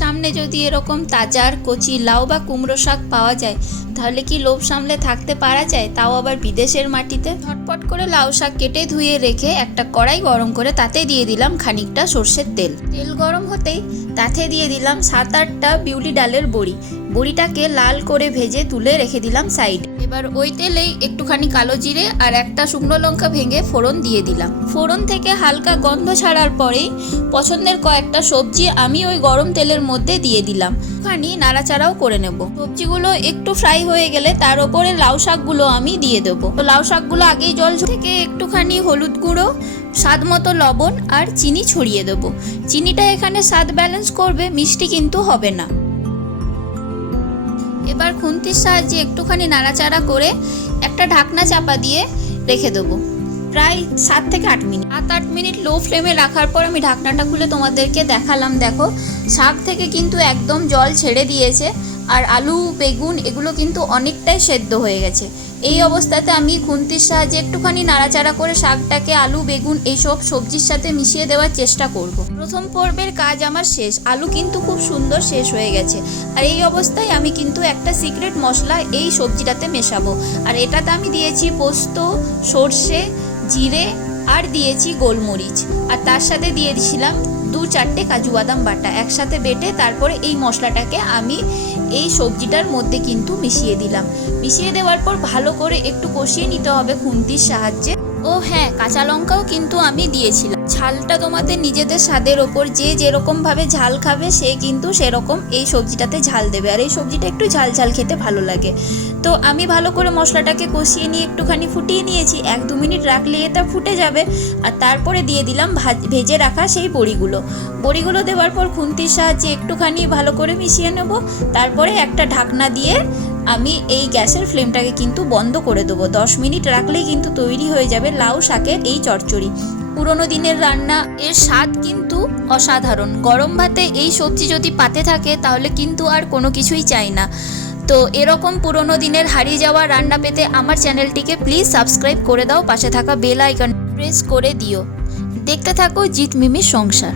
সামনে যদি এরকম তাজা আর কচি লাউ বা কুমড়ো শাক পাওয়া যায় তাহলে কি লোভ সামলে থাকতে পারা যায়, তাও আবার বিদেশের মাটিতে। ঝটপট করে লাউ শাক কেটে ধুয়ে রেখে একটা কড়াই গরম করে তাতে দিয়ে দিলাম খানিকটা সর্ষের তেল। তেল গরম হতেই তাতে দিয়ে দিলাম 7-8টা বিউলি ডালের বড়ি। বড়িটাকে লাল করে ভেজে তুলে রেখে দিলাম সাইড। এবার ওই তেলেই একটুখানি কালো জিরে আর একটা শুকনো লঙ্কা ভেঙে ফোড়ন দিয়ে দিলাম। ফোড়ন থেকে হালকা গন্ধ ছাড়ার পরেই পছন্দের কয়েকটা সবজি আমি ওই গরম তেলের মধ্যে দিয়ে দিলাম। একটুখানি নাড়াচাড়াও করে নেব। সবজিগুলো একটু ফ্রাই হয়ে গেলে তার উপরে লাউ শাকগুলো আমি দিয়ে দেবো। তো লাউ শাকগুলো আগেই জল থেকে একটুখানি হলুদ গুঁড়ো, স্বাদ মতো লবণ আর চিনি ছড়িয়ে দেবো। চিনিটা এখানে স্বাদ ব্যালেন্স করবে, মিষ্টি কিন্তু হবে না। এবার খুন্তির সাহায্যে একটুখানি নাড়াচাড়া করে একটা ঢাকনা চাপা দিয়ে রেখে দেবো প্রায় 7 থেকে 8 মিনিট। 7-8 মিনিট লো ফ্লেমে রাখার পর আমি ঢাকনাটা খুলে তোমাদেরকে দেখালাম। দেখো শাক থেকে কিন্তু একদম জল ছেড়ে দিয়েছে আর আলু বেগুন এগুলো কিন্তু অনেকটাই সেদ্ধ হয়ে গেছে। এই অবস্থাতে আমি খুন্তির সাহায্যে একটুখানি নাড়াচাড়া করে শাকটাকে আলু বেগুন এইসব সবজির সাথে মিশিয়ে দেওয়ার চেষ্টা করব। প্রথম পর্বের কাজ আমার শেষ। আলু কিন্তু খুব সুন্দর শেষ হয়ে গেছে। আর এই অবস্থায় আমি কিন্তু একটা সিক্রেট মশলা এই সবজিটাতে মেশাবো। আর এটাতে আমি দিয়েছি পোস্ত, সর্ষে, জিরে আর দিয়েছি গোলমরিচ। আর তার সাথে দিয়ে দিয়েছিলাম 2-4টে কাজু বাদাম বাটা একসাথে বেটে তারপরে এই মশলাটাকে আমি এই সবজিটার মধ্যে কিন্তু মিশিয়ে দিলাম। মিশিয়ে দেওয়ার পর ভালো করে একটু কষিয়ে নিতে হবে খুন্তির সাহায্যে। ও হ্যাঁ, কাঁচা লঙ্কাও কিন্তু আমি দিয়েছিলাম। ঝালটা তোমাদের নিজেদের স্বাদের ওপর, যে যেরকমভাবে ঝাল খাবে সে কিন্তু সেরকম এই সবজিটাতে ঝাল দেবে। আর এই সবজিটা একটু ঝাল ঝাল খেতে ভালো লাগে। তো আমি ভালো করে মশলাটাকে কষিয়ে নিয়ে একটুখানি ফুটিয়ে নিয়েছি। 1-2 মিনিট রাখলে এটা ফুটে যাবে। আর তারপরে দিয়ে দিলাম ভেজে রাখা সেই বড়িগুলো দেওয়ার পর খুন্তির সাহায্যে একটুখানি ভালো করে মিশিয়ে নেব। তারপরে একটা ঢাকনা দিয়ে আমি এই গ্যাসের ফ্লেমটাকে কিন্তু বন্ধ করে দেবো। 10 মিনিট রাখলেই কিন্তু তৈরি হয়ে যাবে লাউ শাকের এই চচ্চড়ি। পুরোনো দিনের রান্না, এর স্বাদ কিন্তু অসাধারণ। গরম ভাতে এই সবজি যদি পাতে থাকে তাহলে কিন্তু আর কোনো কিছুই চাই না। তো এরকম পুরোনো দিনের হারিয়ে যাওয়া রান্না পেতে আমার চ্যানেলটিকে প্লিজ সাবস্ক্রাইব করে দাও, পাশে থাকা বেল আইকন প্রেস করে দিও। দেখতে থাকো জিৎ মিমির সংসার।